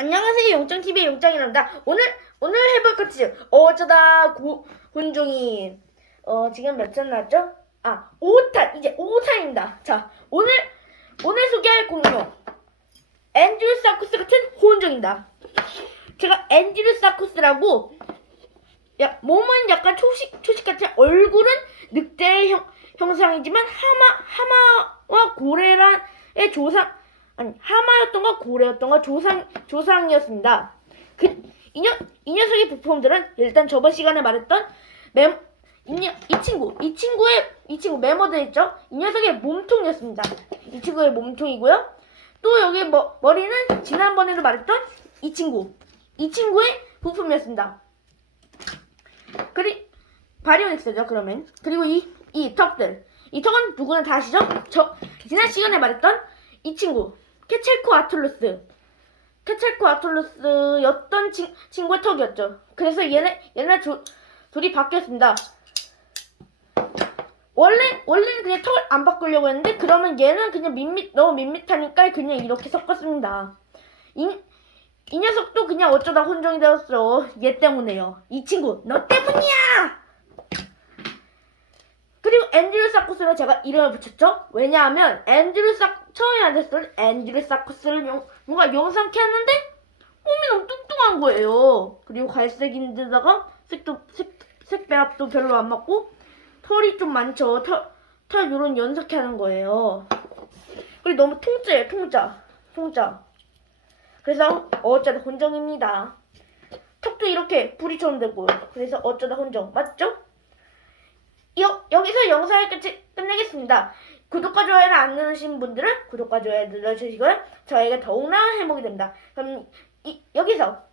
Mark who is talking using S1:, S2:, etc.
S1: 안녕하세요. 용짱TV의 용짱이랍니다. 오늘 오늘 해볼 컨텐츠. 어쩌다. 고, 혼종이. 어 지금 몇잔 나왔죠? 아 5탄 이제 5탄입니다. 자 오늘 오늘 소개할 공룡. 앤드류 사쿠스 같은 혼종입니다. 제가 앤드류 사쿠스라고 야, 몸은 약간 초식 초식 같은 얼굴은 늑대 형, 형상이지만 하마 하마와 고래란의 조상 아니 하마였던가 고래였던가 조상 조상이었습니다. 그 이 녀, 이 녀석의 부품들은 일단 저번 시간에 말했던 멤, 이, 친구 이 친구의 이 친구 메모드 있죠? 이 녀석의 몸통이었습니다. 이 친구의 몸통이고요. 또 여기 뭐, 머리는 지난번에도 말했던 이 친구 이 친구의 부품이었습니다. 그리 바리오닉스죠 그러면 그리고 이 이 턱들 이 턱은 누구나 다 아시죠? 저 지난 시간에 말했던 이 친구 케첼코 아툴루스 케첼코 아툴루스였던 친, 친구의 턱이었죠. 그래서 얘네 얘네 두, 둘이 바뀌었습니다. 원래 원래는 그냥 턱을 안 바꾸려고 했는데 그러면 얘는 그냥 밋밋 너무 밋밋하니까 그냥 이렇게 섞었습니다. 이, 이 녀석도 그냥 어쩌다 혼종이 되었어. 얘 때문에요. 이 친구 너 때문이야. 앤드류 사쿠스로 제가 이름을 붙였죠. 왜냐하면 앤드류 사 처음에 앉았을 때 앤드류 사쿠스를 용, 뭔가 영상케 했는데 몸이 너무 뚱뚱한 거예요. 그리고 갈색인데다가 색도 색, 색 배합도 별로 안 맞고 털이 좀 많죠. 털, 털 요런 연삭해 하는 거예요. 그리고 너무 통짜예요. 통짜. 통짜. 그래서 어쩌다 혼정입니다. 턱도 이렇게 뿌리처럼 되고 그래서 어쩌다 혼정 맞죠? 여, 여기서 영상을 끝이, 끝내겠습니다. 구독과 좋아요를 안 누르신 분들은 구독과 좋아요 눌러주시고요. 저에게 더욱나 해보게 됩니다. 그럼 이, 여기서